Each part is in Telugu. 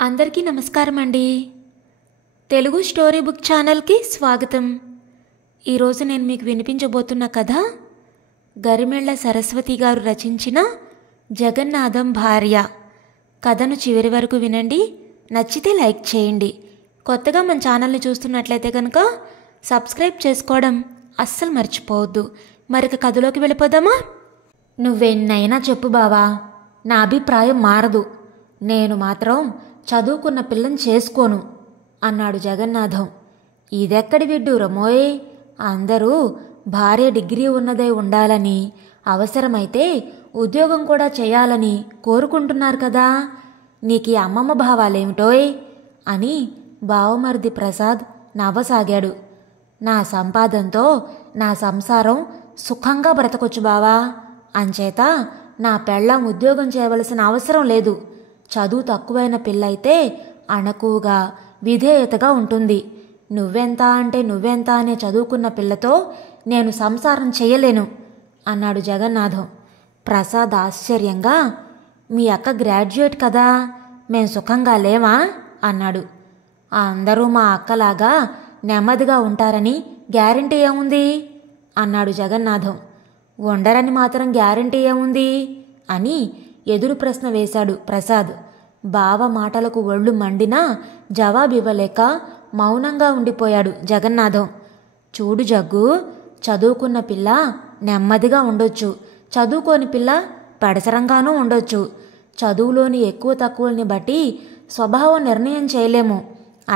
అందరికీ నమస్కారం అండి. తెలుగు స్టోరీ బుక్ ఛానల్కి స్వాగతం. ఈరోజు నేను మీకు వినిపించబోతున్న కథ గరిమెళ్ళ సరస్వతి గారు రచించిన జగన్నాథం భార్య. కథను చివరి వరకు వినండి. నచ్చితే లైక్ చేయండి. కొత్తగా మన ఛానల్ని చూస్తున్నట్లయితే కనుక సబ్స్క్రైబ్ చేసుకోవడం అస్సలు మర్చిపోవద్దు. మరొక కథలోకి వెళ్ళిపోదామా? నువ్వెన్నైనా చెప్పు బావా, నా అభిప్రాయం మారదు. నేను మాత్రం చదువుకున్న పిల్లని చేసుకోను అన్నాడు జగన్నాథం. ఇదెక్కడి విడ్డూరమోయ్, అందరూ భార్య డిగ్రీ ఉన్నదై ఉండాలని, అవసరమైతే ఉద్యోగం కూడా చేయాలని కోరుకుంటున్నారు కదా. నీకు ఈ అమ్మమ్మ భావాలేమిటోయ్ అని బావమరిది ప్రసాద్ నవ్వసాగాడు. నా సంపాదనతో నా సంసారం సుఖంగా బ్రతకొచ్చు బావా. అంచేత నా పెళ్ళాం ఉద్యోగం చేయవలసిన అవసరం లేదు. చదువు తక్కువైన పిల్లయితే అణకువగా విధేయతగా ఉంటుంది. నువ్వెంత అంటే నువ్వెంత అనే చదువుకున్న పిల్లతో నేను సంసారం చేయలేను అన్నాడు జగన్నాథం. ప్రసాద్ ఆశ్చర్యంగా, మీ అక్క గ్రాడ్యుయేట్ కదా, మేం సుఖంగా లేమా అన్నాడు. అందరూ మా అక్కలాగా నెమ్మదిగా ఉంటారని గ్యారెంటీ ఏముంది అన్నాడు జగన్నాథం. ఉండరని మాత్రం గ్యారెంటీ ఏముంది అని ఎదురు ప్రశ్న వేశాడు ప్రసాద్. బావ మాటలకు ఒళ్ళు మండినా జవాబివ్వలేక మౌనంగా ఉండిపోయాడు జగన్నాథం. చూడు జగ్గు, చదువుకున్న పిల్ల నెమ్మదిగా ఉండొచ్చు, చదువుకోని పిల్ల పెడసరంగానూ ఉండొచ్చు. చదువులోని ఎక్కువ తక్కువల్ని బట్టి స్వభావం నిర్ణయం చేయలేము.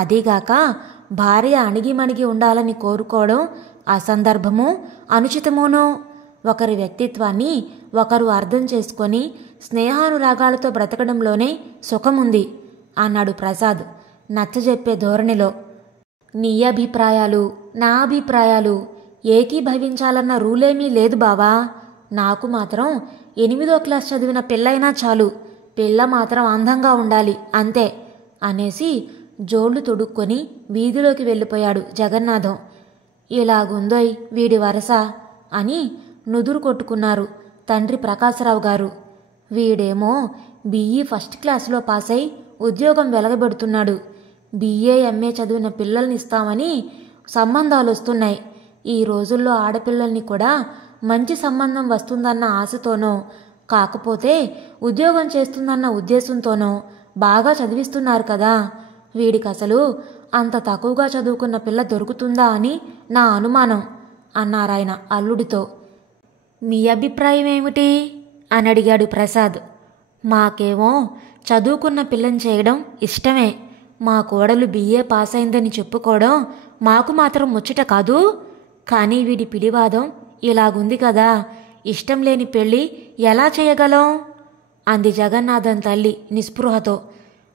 అదీగాక భార్య అణిగిమణిగి ఉండాలని కోరుకోవడం అసందర్భము, అనుచితమును. ఒకరి వ్యక్తిత్వాన్ని ఒకరు అర్థం చేసుకొని స్నేహానురాగాలతో బ్రతకడంలోనే సుఖముంది అన్నాడు ప్రసాద్ నచ్చజెప్పే ధోరణిలో. నీ అభిప్రాయాలు నా అభిప్రాయాలు ఏకీభవించాలన్న రూలేమీ లేదు బావా. నాకు మాత్రం 8వ క్లాస్ చదివిన పిల్లైనా చాలు, పిల్ల మాత్రం అందంగా ఉండాలి అంతే అనేసి జోళ్లు తొడుక్కొని వీధిలోకి వెళ్ళిపోయాడు జగన్నాథం. ఇలాగుందోయ్ వీడి వరస అని నుదురు కొట్టుకున్నారు తండ్రి ప్రకాశరావు గారు. వీడేమో BE ఫస్ట్ క్లాసులో పాస్ అయి ఉద్యోగం వెలగబెడుతున్నాడు. BA MA చదివిన పిల్లల్ని ఇస్తామని సంబంధాలు వస్తున్నాయి. ఈ రోజుల్లో ఆడపిల్లల్ని కూడా మంచి సంబంధం వస్తుందన్న ఆశతోనో, కాకపోతే ఉద్యోగం చేస్తుందన్న ఉద్దేశంతోనో బాగా చదివిస్తున్నారు కదా. వీడికి అసలు అంత తక్కువగా చదువుకున్న పిల్ల దొరుకుతుందా అని నా అనుమానం అన్నారాయన అల్లుడితో. మీ అభిప్రాయం ఏమిటి అని అడిగాడు ప్రసాద్. మాకేమో చదువుకున్న పిల్లని చేయడం ఇష్టమే. మా కోడలు BA పాస్ అయిందని చెప్పుకోవడం మాకు మాత్రం ముచ్చట కాదు. కానీ వీడి పిడివాదం ఇలాగుంది కదా, ఇష్టం లేని పెళ్ళి ఎలా చేయగలం అంది జగన్నాథం తల్లి నిస్పృహతో.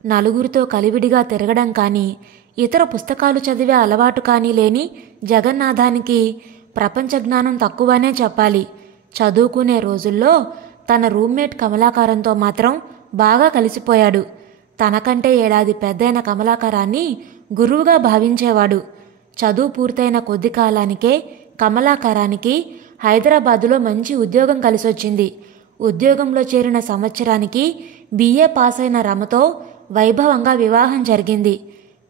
నలుగురితో కలివిడిగా తిరగడం కానీ, ఇతర పుస్తకాలు చదివే అలవాటు కానీ లేని జగన్నాథానికి ప్రపంచ జ్ఞానం తక్కువనే చెప్పాలి. చదువుకునే రోజుల్లో తన రూమ్మేట్ కమలాకారంతో మాత్రం బాగా కలిసిపోయాడు. తనకంటే ఏడాది పెద్దయిన కమలాకారాన్ని గురువుగా భావించేవాడు. చదువు పూర్తయిన కొద్ది కాలానికే కమలాకారానికి హైదరాబాదులో మంచి ఉద్యోగం కలిసొచ్చింది. ఉద్యోగంలో చేరిన సంవత్సరానికి BA పాస్ అయిన రమతో వైభవంగా వివాహం జరిగింది.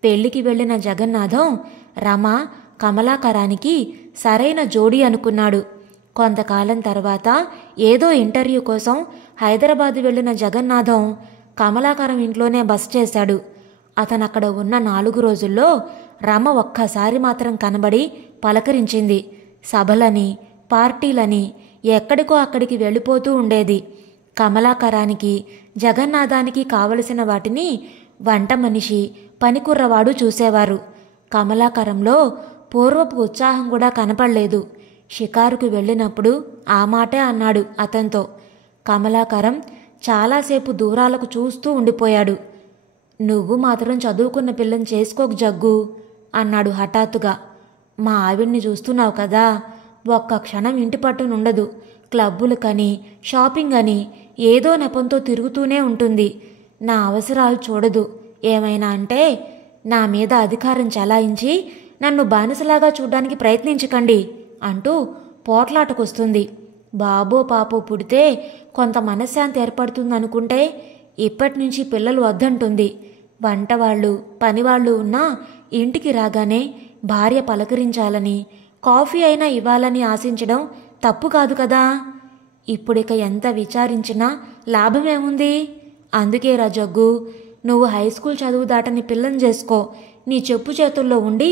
పెళ్లికి వెళ్లిన జగన్నాథం రమ కమలాకారానికి సరైన జోడీ అనుకున్నాడు. కొంతకాలం తర్వాత ఏదో ఇంటర్వ్యూ కోసం హైదరాబాదు వెళ్లిన జగన్నాథం కమలాకరం ఇంట్లోనే బస చేశాడు. అతనక్కడ ఉన్న 4 రోజుల్లో రమ ఒక్కసారి మాత్రం కనబడి పలకరించింది. సభలని, పార్టీలని ఎక్కడికో అక్కడికి వెళ్ళిపోతూ ఉండేది. కమలాకరానికి, జగన్నాథానికి కావలసిన వాటిని వంట మనిషి, పనికుర్రవాడు చూసేవారు. కమలాకరంలో పూర్వపు ఉత్సాహం కూడా కనపడలేదు. షికారుకు వెళ్ళినప్పుడు ఆ మాటే అన్నాడు అతనితో. కమలాకరం చాలాసేపు దూరాలకు చూస్తూ ఉండిపోయాడు. నువ్వు మాత్రం చదువుకున్న పిల్లని చేసుకోకు జగ్గు అన్నాడు హఠాత్తుగా. మా ఆవిడ్ని చూస్తున్నావు కదా, ఒక్క క్షణం ఇంటి పట్టునుండదు. క్లబ్బులు కని, షాపింగ్ అని ఏదో నెపంతో తిరుగుతూనే ఉంటుంది. నా అవసరాలు చూడదు. ఏమైనా అంటే నా మీద అధికారం చలాయించి నన్ను బానిసలాగా చూడ్డానికి ప్రయత్నించకండి అంటూ పోట్లాటకొస్తుంది. బాబో పాపో పుడితే కొంత మనశ్శాంతి ఏర్పడుతుందనుకుంటే ఇప్పటి నుంచి పిల్లలు వద్దంటుంది. వంటవాళ్ళు పనివాళ్ళు ఉన్నా ఇంటికి రాగానే భార్య పలకరించాలని, కాఫీ అయినా ఇవ్వాలని ఆశించడం తప్పు కాదు కదా. ఇప్పుడిక ఎంత విచారించినా లాభమేముంది? అందుకేరా జగ్గు, నువ్వు హై స్కూల్ చదువు దాటని పిల్లని చేసుకో, నీ చెప్పు చేతుల్లో ఉండి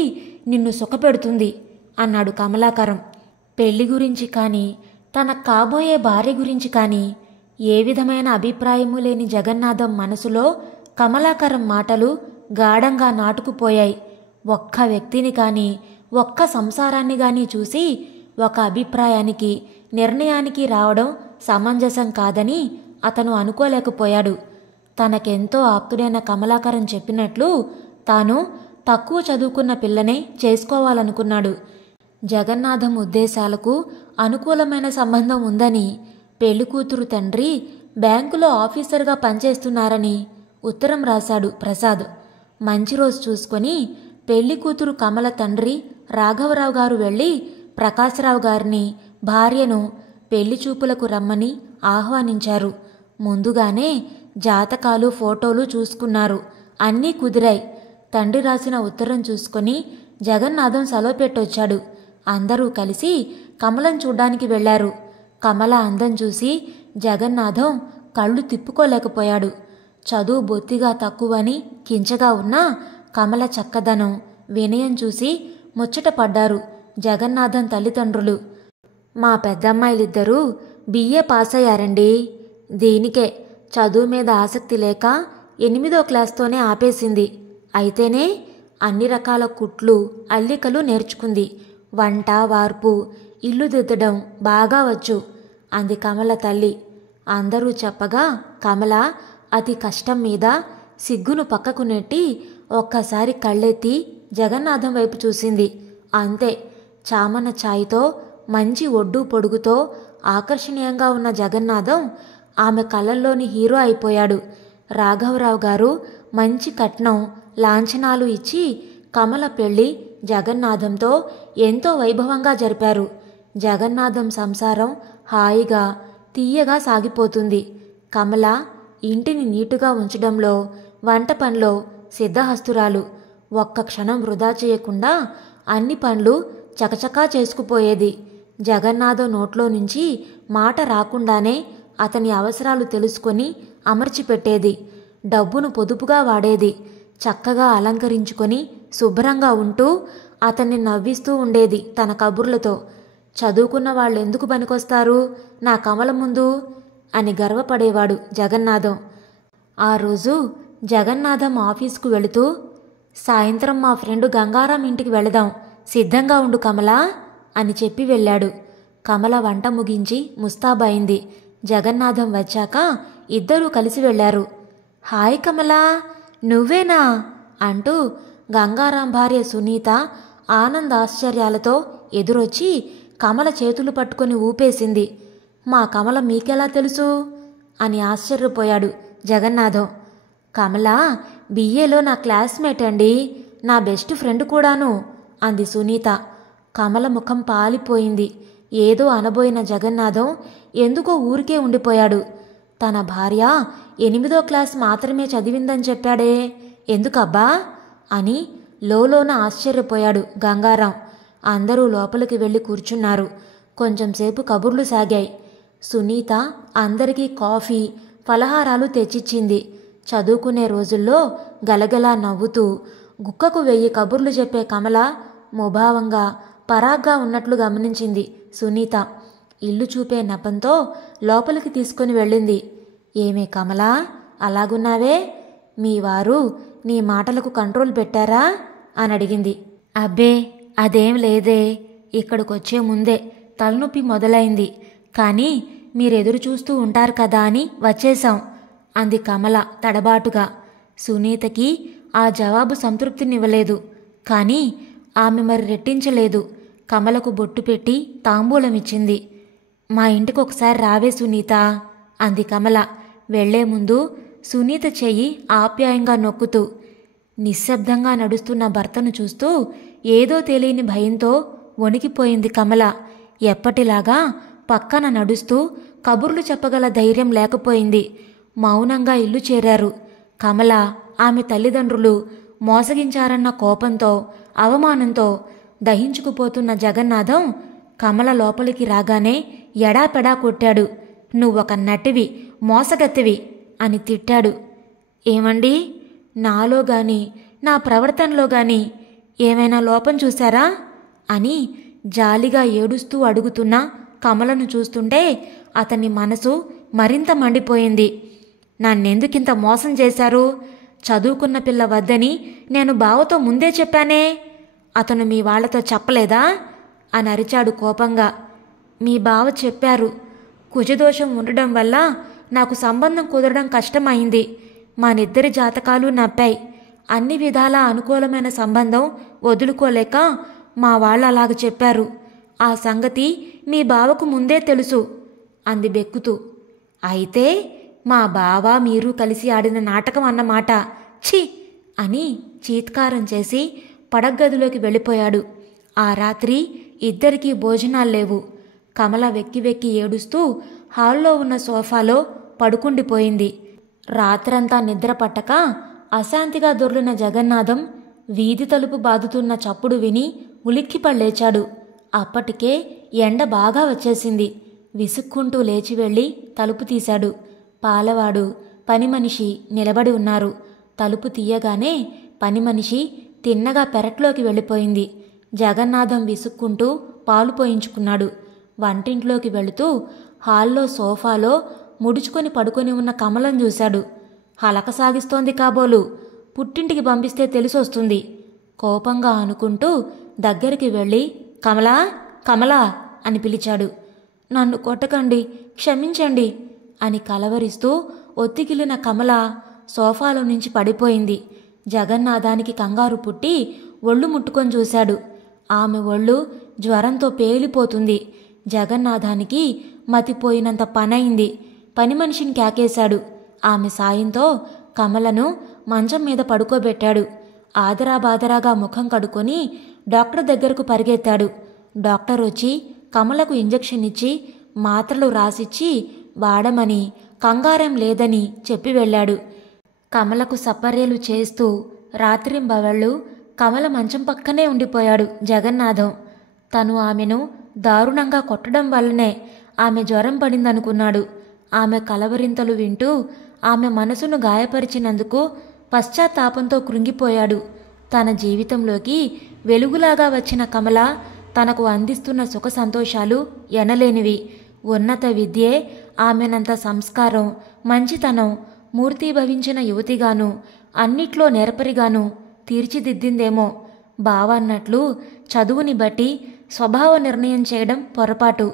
నిన్ను సుఖపెడుతుంది అన్నాడు కమలాకరం. పెళ్లి గురించి కానీ తన కాబోయే భార్య గురించి కానీ ఏ విధమైన అభిప్రాయము లేని జగన్నాథం మనసులో కమలాకరం మాటలు గాఢంగా నాటుకుపోయాయి. ఒక్క వ్యక్తిని కానీ ఒక్క సంసారాన్ని కానీ చూసి ఒక అభిప్రాయానికి నిర్ణయానికి రావడం సమంజసం కాదని అతను అనుకోలేకపోయాడు. తనకెంతో ఆప్తుడైన కమలాకరం చెప్పినట్లు తాను తక్కువ చదువుకున్న పిల్లనే చేసుకోవాలనుకున్నాడు. జగన్నాథం ఉద్దేశాలకు అనుకూలమైన సంబంధం ఉందని, పెళ్లికూతురు తండ్రి బ్యాంకులో ఆఫీసర్గా పనిచేస్తున్నారని ఉత్తరం రాశాడు ప్రసాద్. మంచి రోజు చూసుకొని పెళ్లికూతురు కమల తండ్రి రాఘవరావు గారు వెళ్ళి ప్రకాశరావు గారిని, భార్యను పెళ్లి చూపులకు రమ్మని ఆహ్వానించారు. ముందుగానే జాతకాలు ఫోటోలు చూసుకున్నారు. అన్నీ కుదిరాయి. తండ్రి రాసిన ఉత్తరం చూసుకొని జగన్నాథం సెలవు పెట్టొచ్చాడు. అందరూ కలిసి కమలం చూడ్డానికి వెళ్లారు. కమల అందం చూసి జగన్నాథం కళ్ళు తిప్పుకోలేకపోయాడు. చదువు బొత్తిగా తక్కువని కించగా ఉన్నా కమల చక్కదనం, వినయం చూసి ముచ్చట పడ్డారు జగన్నాథం తల్లిదండ్రులు. మా పెద్దమ్మాయిలిద్దరూ బిఏ పాస్ అయ్యారండి. దీనికే చదువు మీద ఆసక్తి లేక 8వ క్లాస్తోనే ఆపేసింది. అయితేనే అన్ని రకాల కుట్లు అల్లికలు నేర్చుకుంది. వంట వార్పు ఇల్లు దిద్దడం బాగా వచ్చు అంది కమల తల్లి. అందరూ చెప్పగా కమల అతి కష్టం మీద సిగ్గును పక్కకు నెట్టి ఒక్కసారి కళ్ళెత్తి జగన్నాథం వైపు చూసింది. అంతే, చామన ఛాయ్తో మంచి ఒడ్డు పొడుగుతో ఆకర్షణీయంగా ఉన్న జగన్నాథం ఆమె కళ్ళల్లోని హీరో అయిపోయాడు. రాఘవరావు గారు మంచి కట్నం లాంఛనాలు ఇచ్చి కమల పెళ్లి జగన్నాథంతో ఎంతో వైభవంగా జరిపారు. జగన్నాథం సంసారం హాయిగా తీయగా సాగిపోతుంది. కమల ఇంటిని నీటుగా ఉంచడంలో, వంట పనిలో సిద్ధహస్తురాలు. ఒక్క క్షణం వృధా చేయకుండా అన్ని పనులు చకచకా చేసుకుపోయేది. జగన్నాథం నోట్లో నుంచి మాట రాకుండానే అతని అవసరాలు తెలుసుకొని అమర్చిపెట్టేది. డబ్బును పొదుపుగా వాడేది. చక్కగా అలంకరించుకొని శుభ్రంగా ఉంటూ అతన్ని నవ్విస్తూ ఉండేది తన కబుర్లతో. చదువుకున్న వాళ్ళెందుకు పనికొస్తారు నా కమల ముందు అని గర్వపడేవాడు జగన్నాథం. ఆ రోజు జగన్నాథం ఆఫీసుకు వెళుతూ, సాయంత్రం మా ఫ్రెండు గంగారాం ఇంటికి వెళదాం, సిద్ధంగా ఉండు కమలా అని చెప్పి వెళ్ళాడు. కమల వంట ముగించి ముస్తాబైంది. జగన్నాథం వచ్చాక ఇద్దరూ కలిసి వెళ్లారు. హాయ్ కమలా, నువ్వేనా అంటూ గంగారాం భార్య సునీత ఆనందాశ్చర్యాలతో ఎదురొచ్చి కమల చేతులు పట్టుకొని ఊపేసింది. మా కమల మీకెలా తెలుసు అని ఆశ్చర్యపోయాడు జగన్నాథం. కమల బిఏలో నా క్లాస్మేట్ అండి, నా బెస్ట్ ఫ్రెండ్ కూడాను అంది సునీత. కమల ముఖం పాలిపోయింది. ఏదో అనబోయిన జగన్నాథం ఎందుకో ఊరికే ఉండిపోయాడు. తన భార్య 8వ క్లాస్ మాత్రమే చదివిందని చెప్పాడే, ఎందుకబ్బా అని లోలోన ఆశ్చర్యపోయాడు గంగారాం. అందరూ లోపలికి వెళ్ళి కూర్చున్నారు. కొంచెంసేపు కబుర్లు సాగాయి. సునీత అందరికీ కాఫీ ఫలహారాలు తెచ్చిచ్చింది. చదువుకునే రోజుల్లో గలగలా నవ్వుతూ గుక్కకు 1000 కబుర్లు చెప్పే కమల ముభావంగా పరాగ్గా ఉన్నట్లు గమనించింది సునీత. ఇల్లు చూపే నెపంతో లోపలికి తీసుకుని వెళ్ళింది. ఏమే కమలా, అలాగున్నావే, మీ వారు నీ మాటలకు కంట్రోల్ పెట్టారా అని అడిగింది. అబ్బే అదేం లేదే, ఇక్కడికొచ్చే ముందే తలనొప్పి మొదలైంది, కానీ మీరెదురు చూస్తూ ఉంటారు కదా అని వచ్చేశాం అంది కమల తడబాటుగా. సునీతకి ఆ జవాబు సంతృప్తినివ్వలేదు. కానీ ఆమె మరి రెట్టించలేదు. కమలకు బొట్టు పెట్టి తాంబూలమిచ్చింది. మా ఇంటికి ఒకసారి రావే సునీత అంది కమల వెళ్లే ముందు సునీత చెయ్యి ఆప్యాయంగా నొక్కుతూ. నిశ్శబ్దంగా నడుస్తున్న భర్తను చూస్తూ ఏదో తెలియని భయంతో వణికిపోయింది కమల. ఎప్పటిలాగా పక్కన నడుస్తూ కబుర్లు చెప్పగల ధైర్యం లేకపోయింది. మౌనంగా ఇల్లు చేరారు. కమల ఆమె తల్లిదండ్రులు మోసగించారన్న కోపంతో అవమానంతో దహించుకుపోతున్న జగన్నాథం కమల లోపలికి రాగానే ఎడాపెడా కొట్టాడు. "నువ్వొక నటివి, మోసగత్తివి" అని తిట్టాడు. "ఏమండి, నాలో గాని నా ప్రవర్తనలో గాని ఏమైనా లోపం చూశారా?" అని జాలిగా ఏడుస్తూ అడుగుతున్న కమలను చూస్తుంటే అతని మనసు మరింత మండిపోయింది. "నన్నెందుకింత మోసం చేశారు? చదువుకున్న పిల్ల వద్దని నేను బావతో ముందే చెప్పానే. అతను మీ వాళ్లతో చెప్పలేదా?" అని అరిచాడు కోపంగా. "మీ బావ చెప్పారు. కుజదోషం ఉండడం వల్ల నాకు సంబంధం కుదరడం కష్టమైంది. మనిద్దరి జాతకాలు నప్పాయి. అన్ని విధాలా అనుకూలమైన సంబంధం వదులుకోలేక మా వాళ్ళు అలాగ చెప్పారు. ఆ సంగతి మీ బావకు ముందే తెలుసు" అంది బెక్కుతూ. "అయితే మా బావ మీరు కలిసి ఆడిన నాటకం అన్నమాట. ఛీ!" అని చీత్కారం చేసి పడగ్గదిలోకి వెళ్ళిపోయాడు. ఆ రాత్రి ఇద్దరికీ భోజనాలు లేవు. కమల వెక్కి వెక్కి ఏడుస్తూ హాల్లో ఉన్న సోఫాలో పడుకుండిపోయింది. రాత్రంతా నిద్ర పట్టక అశాంతిగా దొర్లిన జగన్నాథం వీధి తలుపు బాదుతున్న చప్పుడు విని ఉలిక్కిపళ్ళేచాడు. అప్పటికే ఎండ బాగా వచ్చేసింది. విసుక్కుంటూ లేచి వెళ్ళి తలుపు తీశాడు. పాలవాడు, పనిమనిషి నిలబడి ఉన్నారు. తలుపు తీయగానే పనిమనిషి తిన్నగా పెరట్లోకి వెళ్ళిపోయింది. జగన్నాథం విసుక్కుంటూ పాలు పోయించుకున్నాడు. వంటింట్లోకి వెళుతూ హాల్లో సోఫాలో ముడుచుకొని పడుకొని ఉన్న కమలం చూశాడు. హలక సాగిస్తోంది కాబోలు. పుట్టింటికి పంపిస్తే తెలిసొస్తుంది కోపంగా అనుకుంటూ దగ్గరికి వెళ్ళి "కమలా, కమలా" అని పిలిచాడు. "నన్ను కొట్టకండి, క్షమించండి" అని కలవరిస్తూ ఒత్తిగిలిన కమల సోఫాలో నుంచి పడిపోయింది. జగన్నాథానికి కంగారు పుట్టి ఒళ్ళు ముట్టుకొని చూశాడు. ఆమె ఒళ్ళు జ్వరంతో పేలిపోతుంది. జగన్నాథానికి మతిపోయినంత పనైంది. పని మనిషిని కేకేశాడు. ఆమె సాయంతో కమలను మంచం మీద పడుకోబెట్టాడు. ఆదరాబాదరాగా ముఖం కడుక్కొని డాక్టర్ దగ్గరకు పరిగెత్తాడు. డాక్టర్ వచ్చి కమలకు ఇంజెక్షన్ ఇచ్చి మాత్రలు రాసిచ్చి వాడమని, కంగారేం లేదని చెప్పి వెళ్ళాడు. కమలకు సపర్యలు చేస్తూ రాత్రింబవళ్ళు కమల మంచం పక్కనే ఉండిపోయాడు జగన్నాథం. తను ఆమెను దారుణంగా కొట్టడం వల్లనే ఆమె జ్వరం పడిందనుకున్నాడు. ఆమె కలవరింతలు వింటూ ఆమె మనసును గాయపరిచినందుకు పశ్చాత్తాపంతో కృంగిపోయాడు. తన జీవితంలోకి వెలుగులాగా వచ్చిన కమల తనకు అందిస్తున్న సుఖ సంతోషాలు ఎనలేనివి. ఉన్నత విద్యే ఆమెనంత సంస్కారం, మంచితనం, మూర్తీభవించిన యువతిగాను, అన్నిట్లో నేర్పరిగాను తీర్చిదిద్దిందేమో. బావన్నట్లు చదువుని బట్టి స్వభావ నిర్ణయం చేయడం పొరపాటు.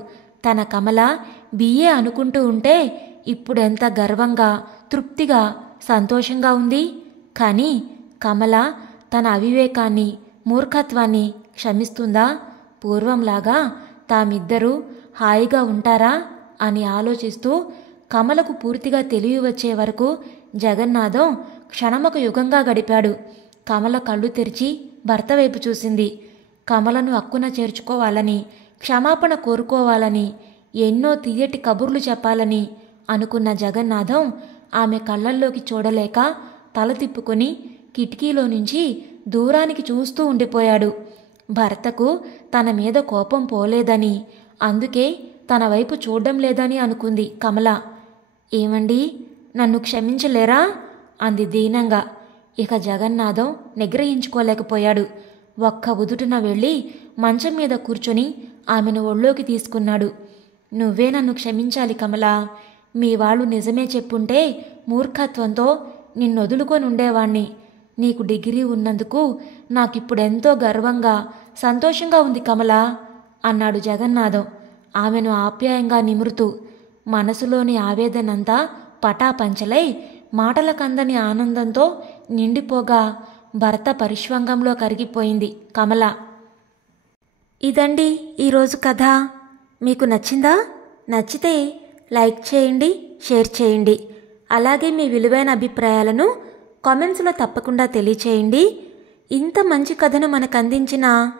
తన కమల బిఏ అనుకుంటూ ఉంటే ఇప్పుడెంత గర్వంగా, తృప్తిగా, సంతోషంగా ఉంది. కానీ కమల తన అవివేకాన్ని, మూర్ఖత్వాన్ని క్షమిస్తుందా? పూర్వంలాగా తామిద్దరూ హాయిగా ఉంటారా అని ఆలోచిస్తూ కమలకు పూర్తిగా తెలివి వచ్చే వరకు జగన్నాథం క్షణమొక యుగంగా గడిపాడు. కమల కళ్ళు తెరిచి భర్త వైపు చూసింది. కమలను అక్కున చేర్చుకోవాలని, క్షమాపణ కోరుకోవాలని, ఎన్నో తీయటి కబుర్లు చెప్పాలని అనుకున్న జగన్నాథం ఆమె కళ్ళల్లోకి చూడలేక తల తిప్పుకొని కిటికీలో నుంచి దూరానికి చూస్తూ ఉండిపోయాడు. భర్తకు తన మీద కోపం పోలేదని, అందుకే తన వైపు చూడడం లేదని అనుకుంది కమల. "ఏమండి, నన్ను క్షమించలేరా?" అంది దీనంగా. ఇక జగన్నాథం నిగ్రహించుకోలేకపోయాడు. ఒక్క ఉదుటున వెళ్ళి మంచం మీద కూర్చొని ఆమెను ఒళ్ళోకి తీసుకున్నాడు. "నువ్వే నన్ను క్షమించాలి కమలా. మీ వాళ్ళు నిజమే చెప్పుంటే మూర్ఖత్వంతో నిన్నొదులుకొని ఉండేవాణ్ణి. నీకు డిగ్రీ ఉన్నందుకు నాకిప్పుడెంతో గర్వంగా, సంతోషంగా ఉంది కమలా" అన్నాడు జగన్నాథం ఆమెను ఆప్యాయంగా నిమురుతూ. మనసులోని ఆవేదనంతా పటాపంచలై మాటలకందని ఆనందంతో నిండిపోగా భర్త పరిష్వంగంలో కరిగిపోయింది కమల. ఇదండి ఈరోజు కథ. మీకు నచ్చిందా? నచ్చితే లైక్ చేయండి, షేర్ చేయండి. అలాగే మీ విలువైన అభిప్రాయాలను కామెంట్స్లో తప్పకుండా తెలియచేయండి. ఇంత మంచి కథను మనకు అందించిన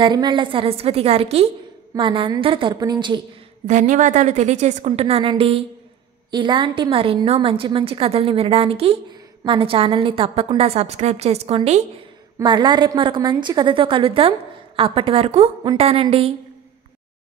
గరిమెళ్ల సరస్వతి గారికి మనందరి తరపు నుంచి ధన్యవాదాలు తెలియచేసుకుంటున్నానండి. ఇలాంటి మరెన్నో మంచి మంచి కథల్ని వినడానికి మన ఛానల్ని తప్పకుండా సబ్స్క్రైబ్ చేసుకోండి. మరలా రేపు మరొక మంచి కథతో కలుద్దాం. అప్పటి వరకు ఉంటానండి.